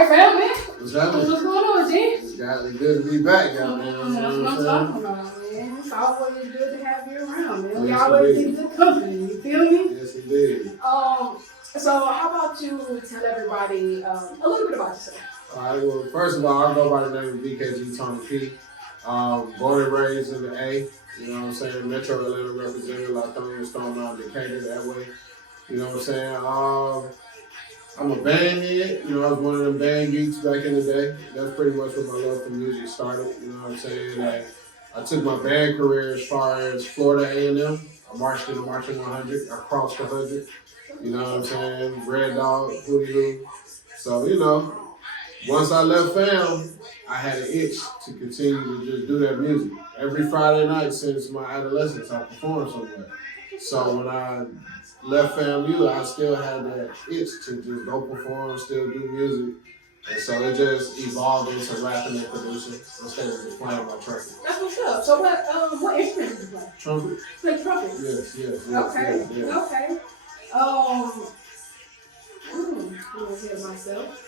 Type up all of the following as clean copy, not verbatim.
right, family. What's happening? What's going on, G? It's good to be back, y'all, man. That's what I'm talking about, man. It's always good to have you around, man. We Yes, always indeed. in good company. You feel me? Yes, indeed. So how about you tell everybody a little bit about yourself? All right, well, first of all, I go by the name of BKGTonyP. Born and raised in the A, you know what I'm saying? Metro Atlanta representative, like Tony Stone out Decatur that way. You know what I'm saying? I'm a band head. You know, I was one of them band geeks back in the day. That's pretty much where my love for music started. You know what I'm saying? Like, I took my band career as far as Florida A&M. I marched in the Marching 100. I crossed the 100. You know what I'm saying? Red Dog, Hootie Hoo. So, you know, once I left fam, I had an itch to continue to just do that music. Every Friday night since my adolescence, I performed somewhere. So when I left FAMU, I still had that itch to just go perform, still do music. And so it just evolved into rapping and producing instead of just playing my trumpet. That's what's up. So what instrument do you play? Trumpet? Play trumpet? Yes. Okay. Yes. Okay. Let me hear myself.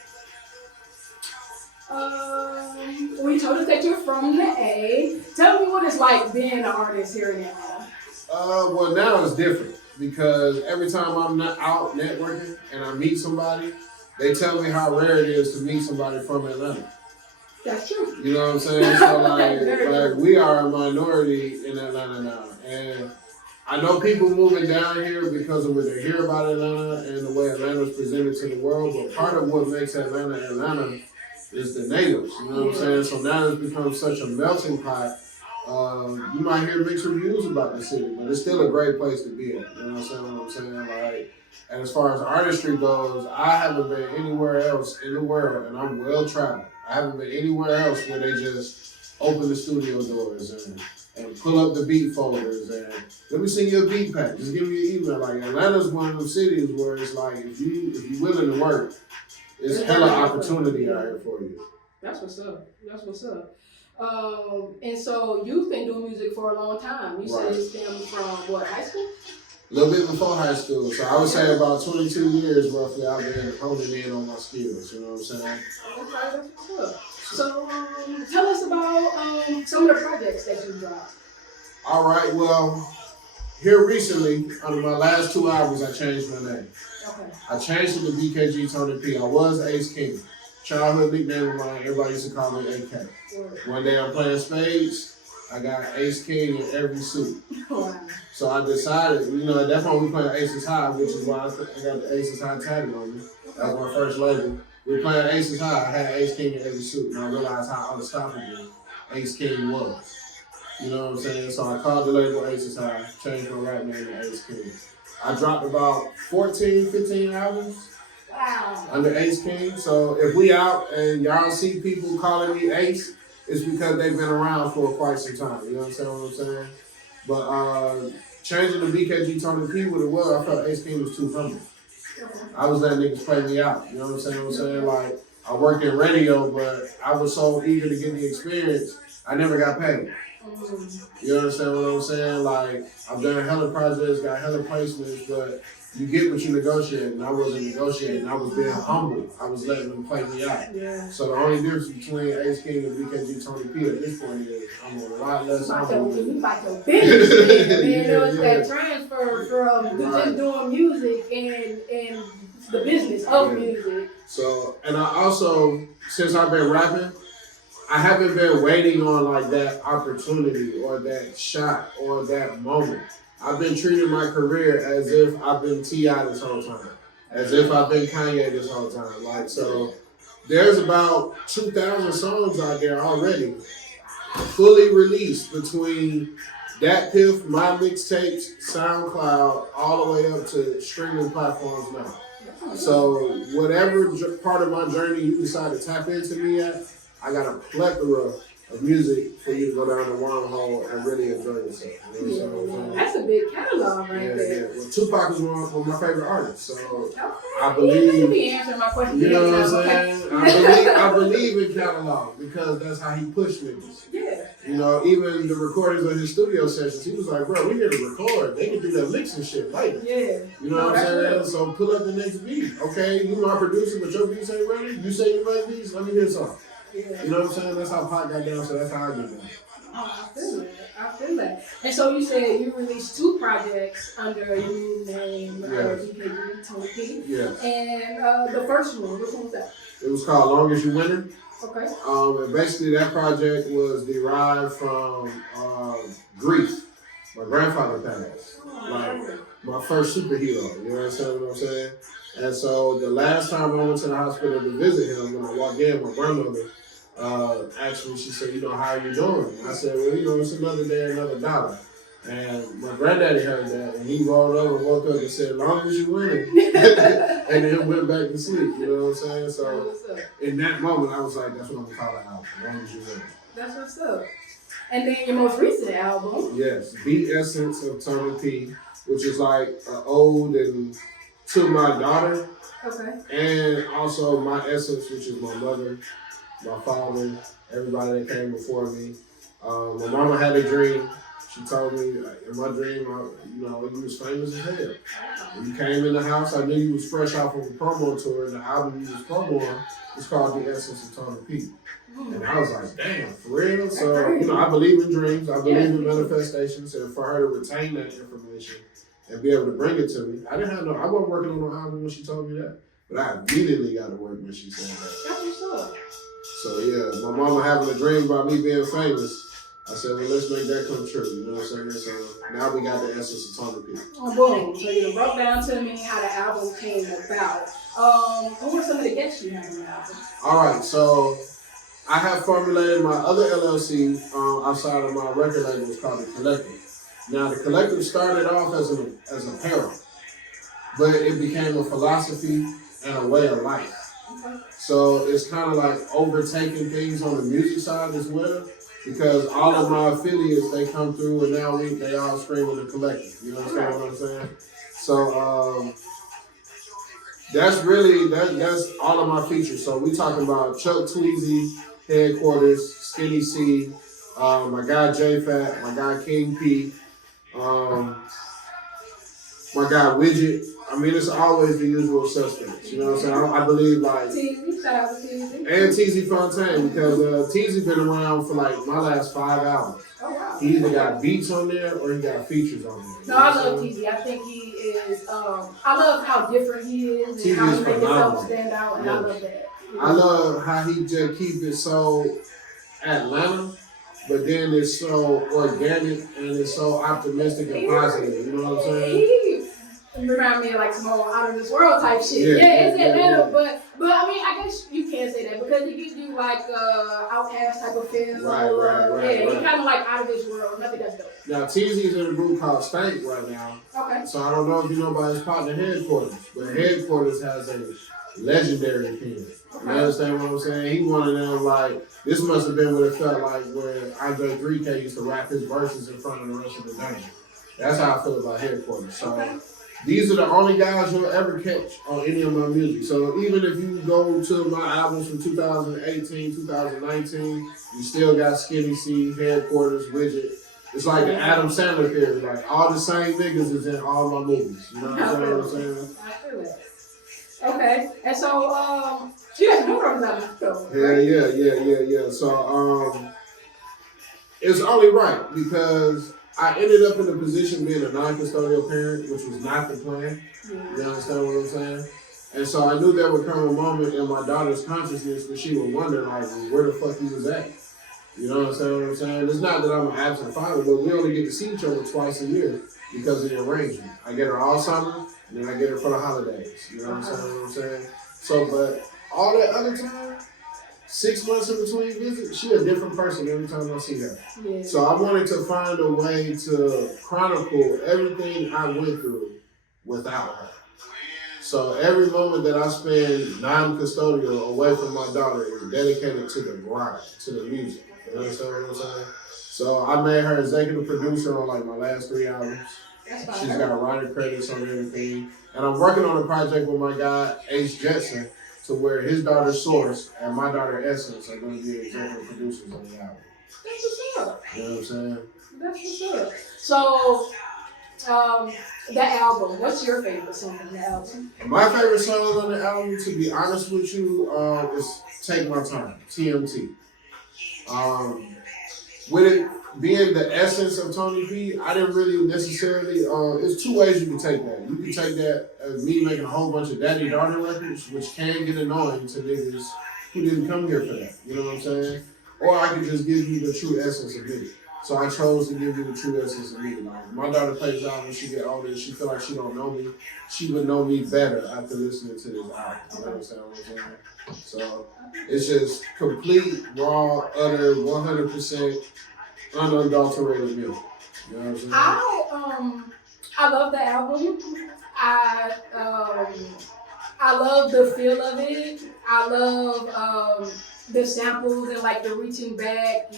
Well, you told us that you're from the A. Tell me what it's like being an artist here in Atlanta. Well, now it's different because every time I'm not out networking and I meet somebody, they tell me how rare it is to meet somebody from Atlanta. That's true. You know what I'm saying? So like we are a minority in Atlanta now, and I know people moving down here because of what they hear about Atlanta and the way Atlanta is presented to the world. But part of what makes Atlanta is the natives. You know what I'm saying? So now it's become such a melting pot. You might hear mixed reviews about the city, but it's still a great place to be at. You know what I'm saying? Like, and as far as artistry goes, I haven't been anywhere else in the world, and I'm well traveled. I haven't been anywhere else where they just open the studio doors and pull up the beat folders and let me send you a beat pack. Just give me an email. Like Atlanta's one of those cities where it's like if you willing to work, it's hella opportunity out here for you. That's what's up. And so you've been doing music for a long time. You said it stemmed from what, high school? A little bit before high school. So I would say about 22 years roughly I've been honing in on my skills, you know what I'm saying? Okay, that's what's up. So tell us about some of the projects that you dropped. All right, well, here recently, on my last 2 albums, I changed my name. Okay. I changed it to BKGTonyP. I was Ace King. Childhood nickname of mine, everybody used to call me AK. One day I'm playing spades, I got Ace King in every suit. Wow. So I decided, you know, at that point we playing Aces High, which is why I got the Aces High tatted on me. That was my first label. We were playing Aces High, I had Ace King in every suit, and I realized how unstoppable Ace King was. You know what I'm saying? So I called the label Aces High, changed my rap name to Ace King. I dropped about 14, 15 albums. Wow. Under Ace King. So if we out and y'all see people calling me Ace, it's because they've been around for quite some time. You know what I'm saying? But changing the BKGTonyP with it well, I felt Ace King was too humble. I was letting niggas play me out. You know what I'm saying? Like, I worked in radio, but I was so eager to get the experience, I never got paid. You understand what I'm saying? Like, I've done hella projects, got hella placements, but you get what you negotiate, and I wasn't negotiating. I was being humble. I was letting them play me out. Yeah. So the only difference between Ace King and BKGTonyP at this point is I'm a lot less humble. You like your business, man. You know, it's that transfer from just doing music and the business of music. So, and I also, since I've been rapping, I haven't been waiting on like that opportunity or that shot or that moment. I've been treating my career as if I've been T.I. this whole time, as if I've been Kanye this whole time. Like, so there's about 2,000 songs out there already, fully released between Dat Piff, my mixtapes, SoundCloud, all the way up to streaming platforms now. So whatever part of my journey you decide to tap into me at, I got a plethora of music for you to go down the wormhole and really enjoy yourself. You know what I'm saying? That's a big catalog right there. Yeah. Well, Tupac is one of my favorite artists, so I believe. You believe. answering my question. You know what I'm saying? I believe in catalog because that's how he pushed niggas. Yeah. You know, even the recordings of his studio sessions, he was like, bro, we here to record. They can do their licks and shit later. Yeah. You know what I'm saying? Real. So pull up the next beat. Okay, you my producer, but your beats ain't ready. You say you make beats, let me hear some. Yeah. You know what I'm saying? That's how Pac got down, so that's how I get down. Oh, I feel that. And so you said you released 2 projects under your new name, BKGTonyP. Yes. And the first one, which one was that? It was called Long As You Winning. Okay. And basically that project was derived from grief. My grandfather passed. Like my first superhero. You know what I'm saying? And so the last time I went to the hospital to visit him, when I walked in, my grandmother asked me, she said, you know, how are you doing? I said, well, you know, it's another day, another dollar. And my granddaddy heard that, and he rolled over, woke up, and said, "Long as you winning," and then went back to sleep. You know what I'm saying? So in that moment, I was like, "That's what I'm gonna call it out. Long as you winning." That's what's up. And then your most recent album, yes, The Essence of Tony P, which is like an ode and to my daughter, okay, and also my essence, which is my mother, my father, everybody that came before me. My mama had a dream. She told me, in my dream, you know, you was famous as hell. When you came in the house, I knew you was fresh off of a promo tour, and the album you was promoting was called The Essence of Tony P. And I was like, damn, for real? So, you know, I believe in dreams. I believe in manifestations. And for her to retain that information and be able to bring it to me, I wasn't working on no album when she told me that. But I immediately got to work when she said that. That's what's up. So, yeah, my mama having a dream about me being famous, I said, well, let's make that come true. You know what I'm saying? So now we got The Essence of Tony P. Oh, boom. So you broke down to me how the album came about. Who were some of the guests you had on the album? All right, so I have formulated my other LLC outside of my record label. It's called The Collective. Now, The Collective started off as apparel, but it became a philosophy and a way of life. Okay. So it's kind of like overtaking things on the music side as well, because all of my affiliates, they come through and now they all screaming The Collective. You understand what I'm saying? So that's all of my features. So we talking about Chuck Tweezy, Headquarters, Skinny C, my guy J Fat, my guy King P, my guy Widget. I mean, it's always the usual suspects. You know what I'm saying? I believe like TZ, shout out to TZ. And TZ Fontaine, because TZ been around for like my last 5 albums. Oh wow. He either got beats on there or he got features on there. No, I love TZ. I think he is. I love how different he is and how he makes himself stand out, and I love that. I love how he just keep it so Atlanta, but then it's so organic and it's so optimistic and positive. You know what I'm saying? He remind me of like some old out of this world type shit. Yeah, it's Atlanta, but I mean, I guess you can't say that because he gives you like Outcast type of feel. Right. He kind of like out of this world. Nothing that's dope. Now TZ's in a group called Stank right now. Okay. So I don't know if you know about his partner Headquarters, but Headquarters has a legendary pen. You understand what I'm saying? He one of them, like, this must have been what it felt like when Andre 3K used to rap his verses in front of the rest of the dungeon. That's how I feel about Headquarters. So these are the only guys you'll ever catch on any of my music. So even if you go to my albums from 2018, 2019, you still got Skinny C, Headquarters, Widget. It's like the Adam Sandler theory. Like, all the same niggas is in all my movies. You know what I'm saying? I feel it. Okay. And so, you guys know what I'm about. Yeah. So, it's only right because I ended up in a position being a non-custodial parent, which was not the plan. You understand what I'm saying? And so I knew there would come a moment in my daughter's consciousness where she would wonder, like, where the fuck he was at. You know what I'm saying? It's not that I'm an absent father, but we only get to see each other twice a year because of the arrangement. I get her all summer, and then I get her for the holidays. You know what I'm saying? So, but all that other time, 6 months in between visits, she a different person every time I see her. Yeah. So I wanted to find a way to chronicle everything I went through without her. So every moment that I spend non-custodial away from my daughter is dedicated to the grind, to the music. You understand what I'm saying? So I made her executive producer on like my last 3 albums. She's got writer credits on everything. And I'm working on a project with my guy, Ace Jetson, to where his daughter Source and my daughter Essence are going to be executive producers on the album. That's what's up. You know what I'm saying? That's what's up. So, the album. What's your favorite song on the album? My favorite song on the album, to be honest with you, is "Take My Time," TMT. With it being the essence of Tony P, I didn't really necessarily. It's two ways you can take that. You can take that as me making a whole bunch of daddy-daughter records, which can get annoying to niggas who didn't come here for that. You know what I'm saying? Or I could just give you the true essence of me. So I chose to give you the true essence of me. Like, my daughter plays out when she get older. She feel like she don't know me. She would know me better after listening to this album. You know what I'm saying? So it's just complete, raw, utter, 100% unadulterated me. You know what I'm saying? I love the album. I love the feel of it. I love the samples and like the reaching back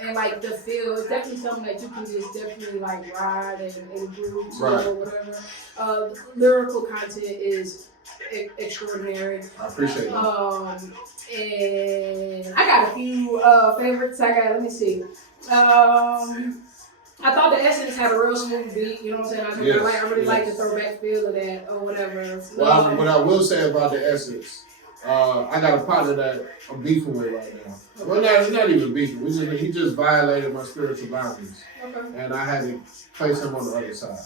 and like the feel. It's definitely something that you can just definitely like ride and groove to or whatever. Lyrical content is extraordinary. I appreciate it. And I got a few favorites. Let me see. I thought the Essence had a real smooth beat, you know what I'm saying? I really like the throwback feel of that or whatever. Well, what I will say about the Essence, I got a partner that I'm beefing with right now. Okay. Well, it's not even beefing. He just violated my spiritual boundaries. Okay. And I had to place him on the other side.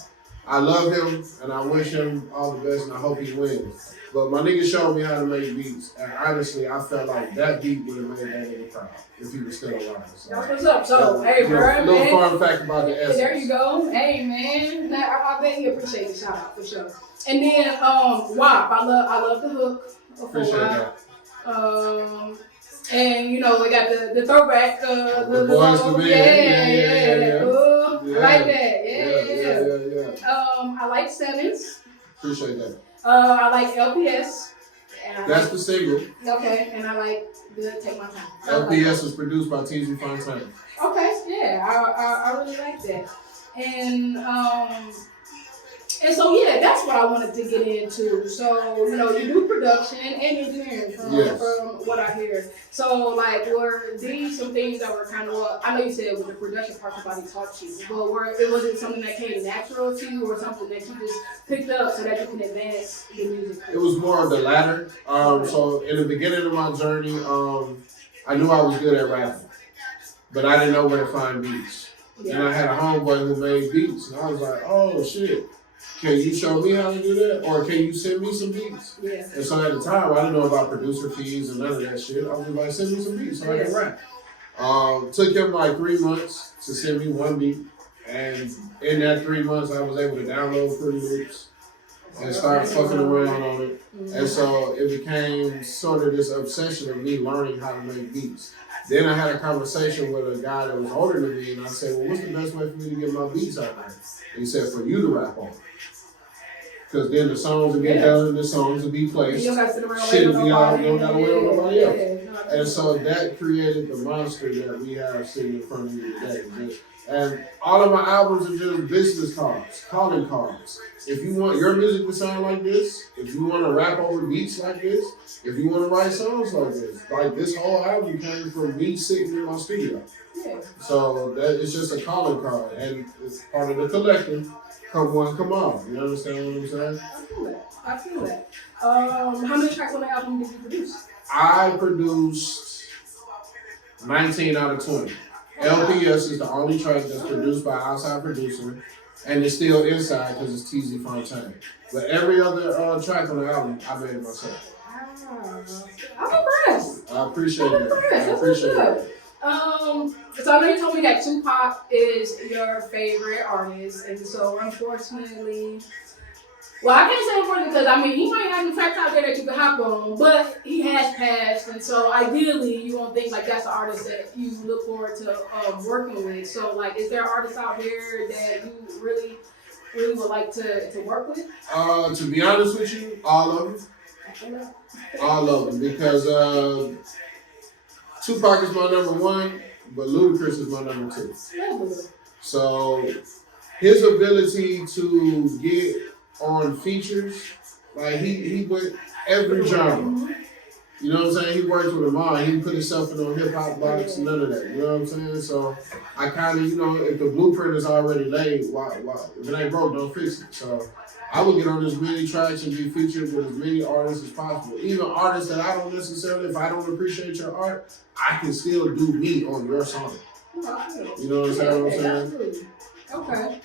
I love him, and I wish him all the best, and I hope he wins. But my nigga showed me how to make beats, and honestly, I felt like that beat would have made that nigga proud if he was still alive. So, that's what's up. So, hey, bro, little fun fact about the Essence. There you go. Hey, man, I bet he appreciate the shout out for sure. And then, WAP. I love the hook. Appreciate that. And you know, we got the throwback. The boys to men. Yeah. I like that. Yeah. I like Sevens. Appreciate that. I like LPS. That's the single. Okay, and I like the Take My Time. LPS was produced by TZ Fontaine. Okay, yeah, I really like that. And so yeah, that's what I wanted to get into. So, you know, you do production and engineering from what I hear. So like, were these some things that were kind of, I know you said with the production part somebody taught you, but was it something that came natural to you or something that you just picked up so that you can advance the music? It was more of the latter. So in the beginning of my journey, I knew I was good at rapping, but I didn't know where to find beats. Yeah. And I had a homeboy who made beats, and I was like, oh shit. Can you show me how to do that? Or can you send me some beats? Yeah. And so at the time, I didn't know about producer fees and none of that shit. I was like, send me some beats so I can rap. Took him like 3 months to send me one beat. And in that 3 months, I was able to download Fruity Loops and start fucking around on it. And so it became sort of this obsession of me learning how to make beats. Then I had a conversation with a guy that was older than me, and I said, well, what's the best way for me to get my beats out there? And he said, for you to rap on. Because then the songs will get done and the songs will be placed. You don't got to sit around shit will be out, you don't got to wait on nobody else. And so that created the monster that we have sitting in front of you today. And all of my albums are just business cards, calling cards. If you want your music to sound like this, if you want to rap over beats like this, if you want to write songs like this whole album came from me sitting in my studio. Yeah. So that it's just a calling card, and it's part of the collective. Come one, come on. You understand what I'm saying? I feel that. How many tracks on the album did you produce? I produced 19 out of 20. LPS is the only track that's produced by an outside producer, and it's still inside because it's TZ Fontaine. But every other track on the album, I made it myself. I'm impressed. I appreciate it. I appreciate it. So I know you told me that Tupac is your favorite artist, and so unfortunately, well, I can't say unfortunately because I mean he might have some tracks out there that you can hop on, but he has passed, and so ideally you won't think like that's the artist that you look forward to working with. So like, is there artists out there that you really would like to work with? To be honest with you, all of them. All of them, because Tupac is my number one, but Ludacris is my number two. So his ability to get on features, like he went every genre. You know what I'm saying? He worked with them all. He didn't put himself in no hip hop box, none of that. You know what I'm saying? So I kind of, you know, if the blueprint is already laid, why? If it ain't broke, don't fix it. So I would get on as many tracks and be featured with as many artists as possible. Even artists that I don't necessarily, if I don't appreciate your art, I can still do me on your song. You know what I'm saying? Okay.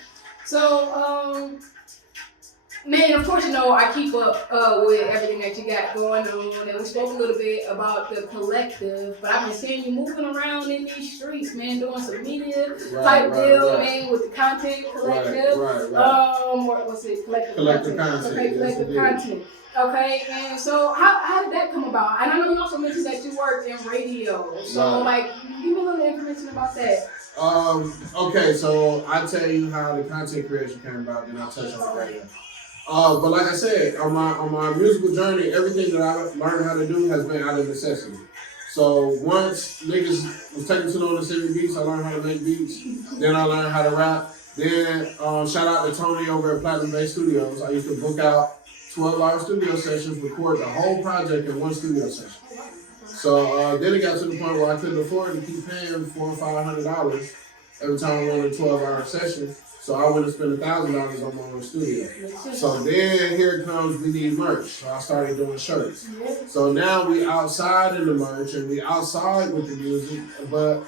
So, man, of course, you know, I keep up with everything that you got going on, and we spoke a little bit about the collective, but I've been seeing you moving around in these streets, man, doing some media type deal, man, with the content collective. What's it? Collective content. Okay, collective content. Okay, and so how did that come about? And I know you also mentioned that you work in radio, so like, give me a little information about that. Okay, so I'll tell you how the content creation came about, then I'll touch on the radio. But like I said, on my musical journey, everything that I learned how to do has been out of necessity. So once niggas was taking to know the city beats, I learned how to make beats. Then I learned how to rap. Then shout out to Tony over at Platinum Bay Studios. I used to book out 12-hour studio sessions, record the whole project in one studio session. So then it got to the point where I couldn't afford to keep paying $400 or $500 every time I went a 12-hour session. So I went and spent $1,000 on my own studio. So then here comes we need merch. So I started doing shirts. So now we outside in the merch and we outside with the music, but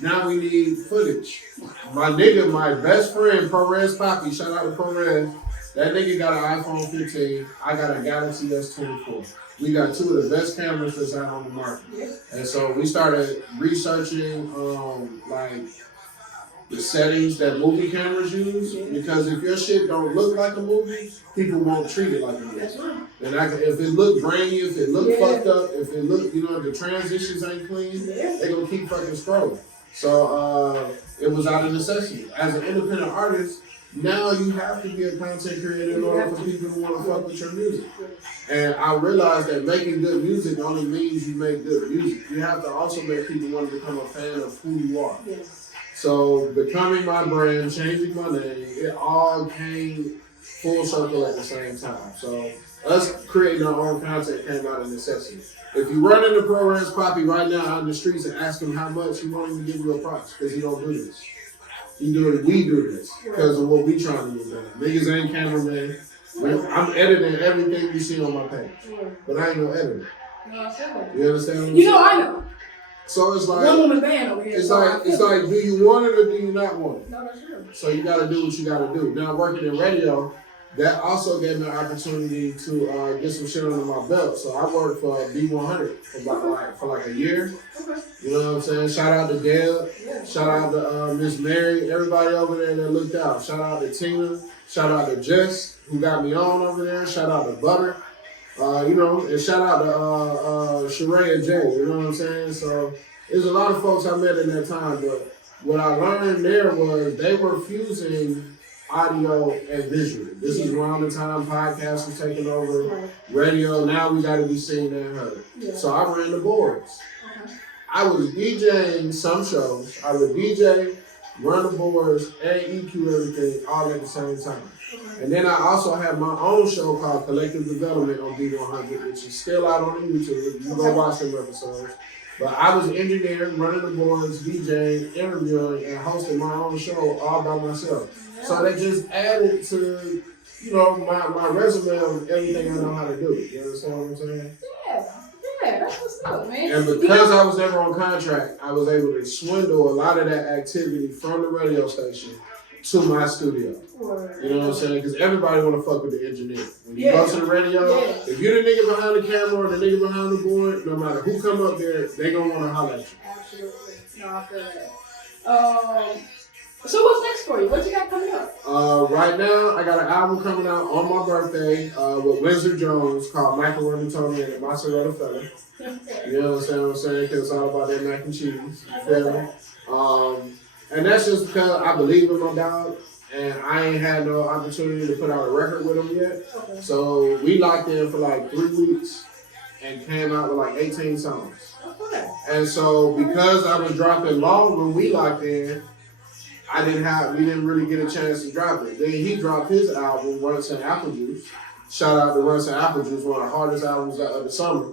now we need footage. My nigga, my best friend, ProRes Poppy, shout out to ProRes. That nigga got an iPhone 15. I got a Galaxy S24. We got two of the best cameras that's out on the market. And so we started researching like the settings that movie cameras use, because if your shit don't look like a movie, people won't treat it like a movie. And if it look grainy, if it look fucked up, if it look, you know, the transitions ain't clean, they gonna keep fucking scrolling. So it was out of necessity. As an independent artist, now you have to be a content creator in order for people to want to fuck with your music. And I realized that making good music only means you make good music. You have to also make people want to become a fan of who you are. So becoming my brand, changing my name, it all came full circle at the same time. So us creating our own content came out of necessity. If you run into ProRes Poppy right now out in the streets and ask him how much, he won't even give you a price because he don't do this. We do this because of what we trying to do now. Niggas ain't cameraman. I'm editing everything you see on my page, but I ain't no editor. You understand what I'm saying? You know I know. So it's like, one woman band over here. It's like, do you want it or do you not want it? No, that's true. So you got to do what you got to do. Now working in radio, that also gave me an opportunity to get some shit under my belt. So I worked for B100 for like a year. You know what I'm saying? Shout out to Deb. Shout out to Miss Mary. Everybody over there that looked out. Shout out to Tina. Shout out to Jess, who got me on over there. Shout out to Butter. You know, and shout out to Sheree J. You know what I'm saying? So there's a lot of folks I met in that time, but what I learned there was they were fusing audio and visual. This is around the time podcasts were taking over, radio. Now we got to be seen and heard. So I ran the boards. I was DJing some shows. I would DJ, run the boards, and EQ everything all at the same time. And then I also have my own show called Collective Development on B100, which is still out on the YouTube. You go watch some episodes. But I was engineering, running the boards, DJing, interviewing, and hosting my own show all by myself. So that just added to, you know, my resume of everything I know how to do. You understand what I'm saying? Yeah, that's what's up, man. And because I was never on contract, I was able to swindle a lot of that activity from the radio station to my studio. You know what I'm saying? Because everybody want to fuck with the engineer. When you go to the radio, if you're the nigga behind the camera or the nigga behind the board, no matter who come up there, they gonna want to holler at you. Absolutely. No, I feel that. So what's next for you? What you got coming up? Right now, I got an album coming out on my birthday with Windsor Jones called Macaroni Tony and the Mozzarella Fella. You know what I'm saying? Because it's all about that mac and cheese. You feel me? And that's just because I believe in my dog, and I ain't had no opportunity to put out a record with him yet. So we locked in for like 3 weeks and came out with like 18 songs. And so because I was dropping long when we locked in, we didn't really get a chance to drop it. Then he dropped his album, Runs and Apple Juice. Shout out to Runs and Apple Juice, one of the hardest albums of the summer.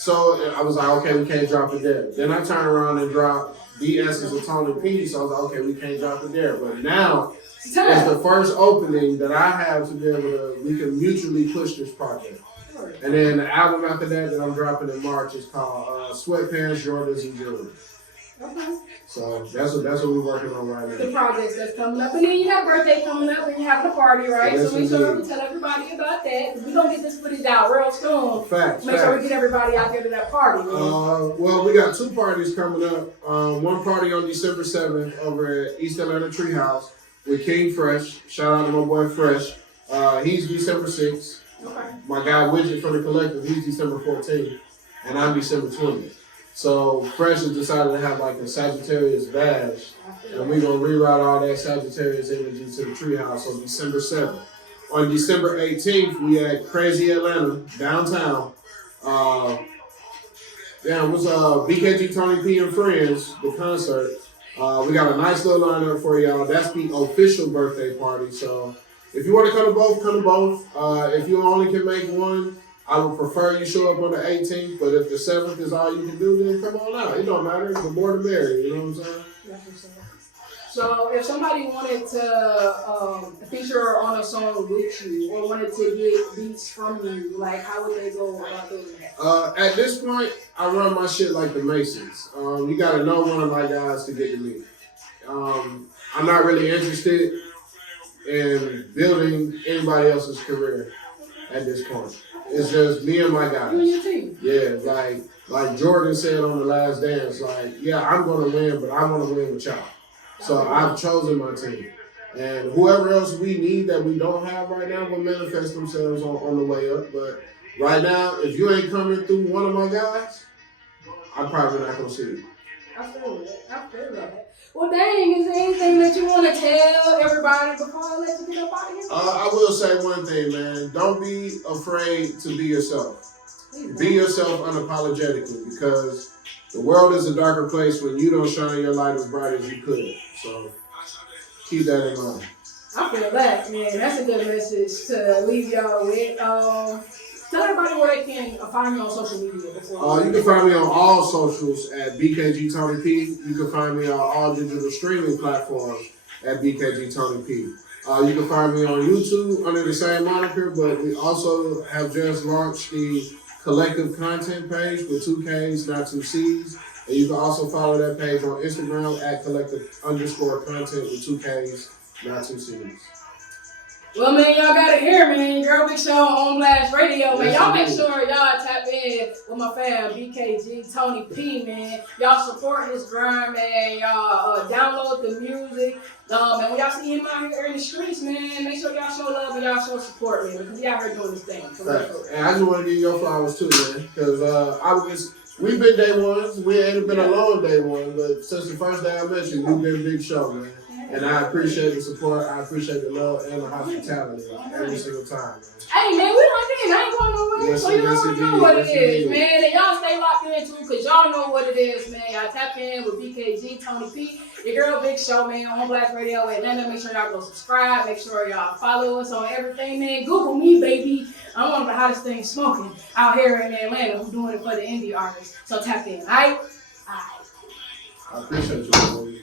So I was like, okay, we can't drop it there. Then I turned around and dropped The Essence of Tony P. So I was like, okay, we can't drop it there. But now it's the first opening that I have to be able to, we can mutually push this project. And then the album after that I'm dropping in March is called Sweatpants, Jordans, and Jewelry. Okay. So that's what we're working on right now. The projects that's coming up. And then you have birthday coming up and you have the party, right? Yes, so make sure we tell everybody about that. We're going to get this footage out real soon. Facts. Make sure we get everybody out there to that party. Well, we got 2 parties coming up. One party on December 7th over at East Atlanta Treehouse with King Fresh. Shout out to my boy Fresh. He's December 6th. Okay. My guy Widget from the Collective, he's December 14th. And I'm December 20th. So Fresh has decided to have like a Sagittarius badge, and we're gonna reroute all that Sagittarius energy to the treehouse on December 7th. On December 18th, we at Crazy Atlanta downtown. What's BKGTonyP and Friends, the concert. We got a nice little lineup for y'all. That's the official birthday party. So if you want to come to both, come to both. If you only can make one, I would prefer you show up on the 18th, but if the 7th is all you can do, then come on out. It don't matter. The more the merrier, you know what I'm saying? So if somebody wanted to feature on a song with you or wanted to get beats from you, like how would they go about doing that? At this point, I run my shit like the Masons. You got to know one of my guys to get to me. I'm not really interested in building anybody else's career at this point. It's just me and my guys. You and your team. Yeah, like Jordan said on The Last Dance, like, yeah, I'm going to win, but I want to win with y'all. So I've chosen my team. And whoever else we need that we don't have right now will manifest themselves on the way up. But right now, if you ain't coming through one of my guys, I'm probably not going to see you. I feel that. Well, dang, is there anything that you want to tell everybody before I let you get up out of here? I will say one thing, man. Don't be afraid to be yourself. Be yourself unapologetically, because the world is a darker place when you don't shine your light as bright as you could. So keep that in mind. I feel that, man. That's a good message to leave y'all with. Tell everybody where they can find you on social media. You can find me on all socials at BKGTonyP. You can find me on all digital streaming platforms at BKGTonyP. You can find me on YouTube under the same moniker, but we also have just launched the Collective Content page with 2 Ks, not 2 Cs. And you can also follow that page on Instagram at collective_content with 2 Ks, not 2 Cs. Well, man, y'all got it here, man. Girl Big Show on Blast Radio, man. Yes, y'all make sure y'all tap in with my fam, BKGTonyP, man. Y'all support his grind, man. Y'all download the music. And when y'all see him out here in the streets, man, make sure y'all show love and y'all show support, man, because he out here doing his thing. And I just want to give you your flowers too, man, because we've been day ones. We ain't been a long day one, but since the first day I met you, you've been Big Show, man. And I appreciate the support, I appreciate the love and the hospitality every single time, man. Hey, man, we right there. I ain't going nowhere. Yes, so you yes, already know what it is, man. And y'all stay locked in too, because y'all know what it is, man. Y'all tap in with BKGTonyP, your girl Big Show, man, on Blast Radio Atlanta. Make sure y'all go subscribe. Make sure y'all follow us on everything, man. Google me, baby. I'm one of the hottest things smoking out here in Atlanta who's doing it for the indie artists. So tap in, all right? All right. I appreciate you, baby.